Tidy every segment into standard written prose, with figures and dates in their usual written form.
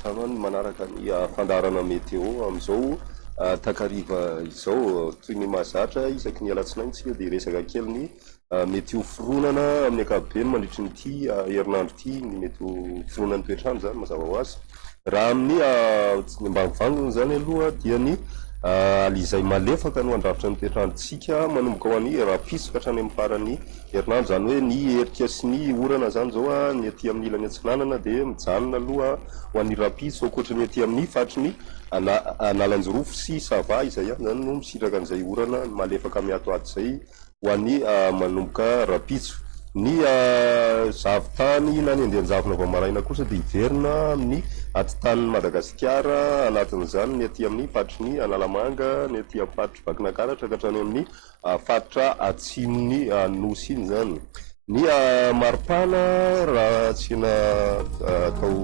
trano any manaraka ny fandarana meteo amin'izao takariva izao toy ny mahazatra isaky ny alatsinaintsika dia resaka kely ny meteo fironana amin'ny ankapobeny mandritry nyity herinandro ity ny meteo fironan'ny toetrandro zany mazava ho azy raha amin'ny mbangivanginy zany aloha dia ny alizay malefaka no andrafitra ny toetrandrotsika manomboka ho an'ny rapisoka hatrany amin'ny farany herinandro zany hoe ny herika sy ny orana zany zao ny aty amin'ny ilany atsinanana dia mijanona aloha ho an'ny rapiso ankoatra ny aty amin'ny fatry ny analanjorofo sy sava izay ihany zany no misitraka an'izay orana malefaka miatoato zay ho an'ny manomboka rapiso ny zavitany na ny andehanjavona vao maraina kosa dia iverina amin'ny atitanin'ny Madagasikara anatin'izany ny aty amin'ny fatry ny Analamanga ny aty amin'ny fatry Vakinakaratra ka hatrany amin'ny fatra atsimony nosy iny zany ny maripana raha tsina atao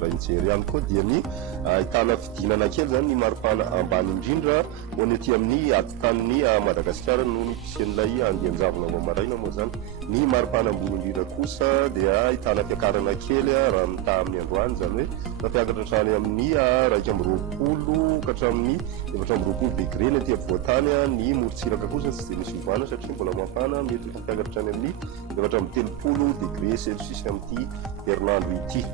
rainjery ihany koa dia ny ahitana fidinana kely zany ny maripana ambany indrindra ho ny aty amin'ny atitanin'ny Madagasikara no ny fisian'ilay andehanjavona vao maraina moa zany ny maripana ambony indrindra kosa dia ahitana fiakarana kely raha mitaha amin'ny androany zany hoe nafiakatra hatrany amin'ny 2 ka hatramin'ny 4 degré ny aty afovoantany ny morotsiraka kosa tsy dia misy ivana satria mbola mafana mety nafiakatra hatrany amin'ny 30 degré celsius amin'ity herinandro ity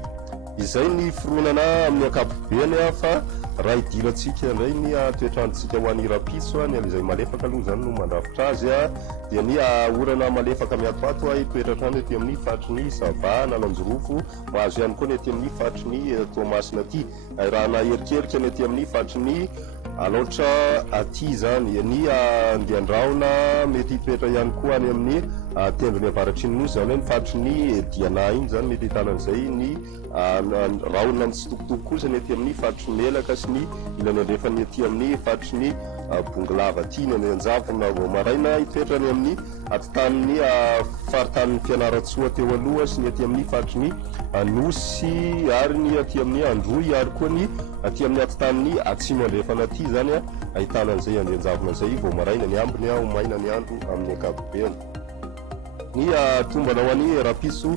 izay ny fironana amin'ny ankapobeny fa raha idirantsika indray ny toetrandrotsika ho an'ny rapiso ny alizay malefaka aloha zany no mandrafitra azy dia ny orana malefaka miatoato toetra hatrany aty amin'ny fatry ny sava analanjorofo mahazo ihany koa ny aty amin'ny fatry ny toamasina aty rahana herikerika ny aty amin'ny fatry ny aloatra aty zany ny andehandraona mety toetra ihany koa any amin'ny tendrony avaratry ny nosy zany hoe ny fatry ny diana iny zany mety hitanan'izay ny raona mitsitokotoko kosa ny aty amin'ny fatry melaka sy ny ilany andrefany aty amin'ny fatry ny bongilava aty ny andehanjavona vao maraina hitoetra ny amin'ny atitanin'ny faritanin'ny fianaratsoa teo aloha sy ny aty amin'ny fatry ny nosy ary ny aty amin'ny androy ary koa ny aty amin'ny atitanin'ny atsimo andrefana aty zany ahitanan'izay andehanjavona zay vao maraina ny ambiny ho maina ny andro amin'ny ankapobeny ny tombana ho an'ny rapiso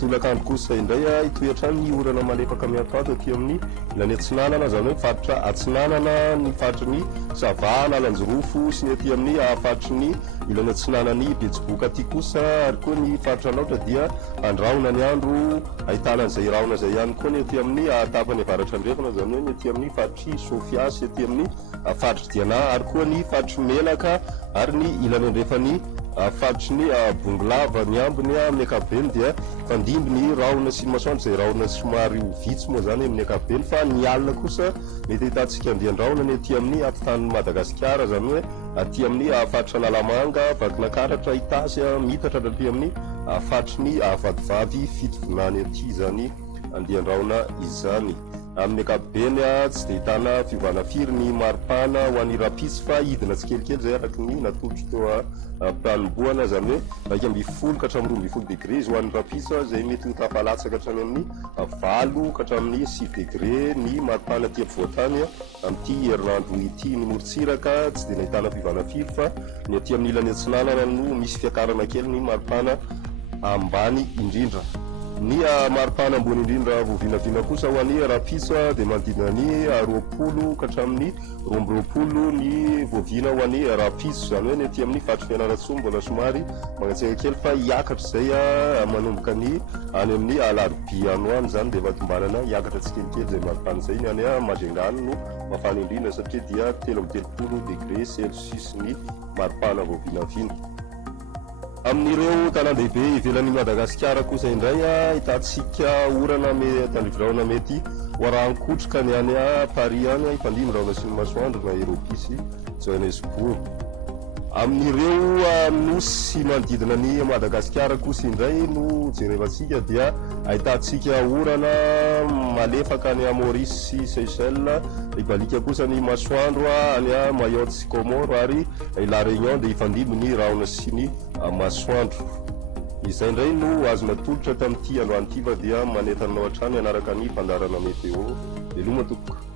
tolakandro kosa indray hitoetrany ny orana malefaka miatoato aty amin'ny ilany atsinanana zany hoe faritra atsinanana ny fatry ny sava analanjorofo sy ny aty amin'ny fatry ny ilany atsinanany betsiboka aty kosa ary koa ny faritra anaotra dia andraona ny andro ahitanan'izay raona zay ihany koa ny aty amin'ny tapany avaratra andrefana zany hoe ny aty amin'ny fatry sofia sy aty amin'ny fatry diana ary koa ny fatry melaka ary ny ilany andrefany fatry ny bongilava ny ambiny amin'ny ankapobeny dia fandimby ny raona sy masoandro zay raona somary vitsy moa zany amin'ny ankapobeny fa ny alina kosa mety hitantsika andehandraona ny aty amin'ny atitan'ny Madagasikara zany hoe aty amin'ny fatry Analamanga Vakinakaratra Itasy mitatra aty amin'ny fatry ny vadivavy fitovinany aty zany andehandraona izany amin'ny ankapobeny tsy dia hitana fiovana firy ny maripana ho an'ny rapiso fa hidina tsikelikely zay araky ny natolotro teo mpanomboana zany hoe 20 ka hatramin'ny 12 degré izy ho an'ny rapiso zay mety tafalatsaka hatrany amin'ny 7 ka hatramin'ny 6 degré ny maripana aty afovoantany amin'ity herinandro ity ny morotsiraka tsy dia nahitana fiovana firy fa ny aty amin'ny ilany atsinanana no misy fiakarana kely ny maripana ambany indrindra ny maripana ambony indrindra voavinavina kosa ho an'ny rapiso dia manodidina ny 20 ka hatramin'ny 20 ny voavina ho an'ny rapiso zany hoe ny aty amin'ny fatry fianaratsoa mbola somary magnatseka kely fa hiakatra zay manomboka ny any amin'ny alarobia anoany zany dia vatombanana hiakatra tsikelikely zay maripana zay ny any Majengany no mafana indrindra satria dia 30 degré celsius ny maripana voavinavina amin'ireo tanan-dehibe ivelan'ny Madagasikara kosa indray hitantsika orana tandriviraona mety hoarahankotroka ny any Paris any ifandimy raona sy ny masoandro na Eropisy Johannesburg amin'ireo nosy manodidina ny Madagasikara kosa indray no jerevantsika dia ahitantsika orana malefaka any Maurice sy Seychelles ibalika kosa ny masoandro any Mayotte sy Comore ary La Réunion dia ifandimy ny raona sy ny masoandro izay indray no azo natolotra tamin'ity androany ity fa dia manetanao hatrany anaraka ny fandarana meteo veloma tompoko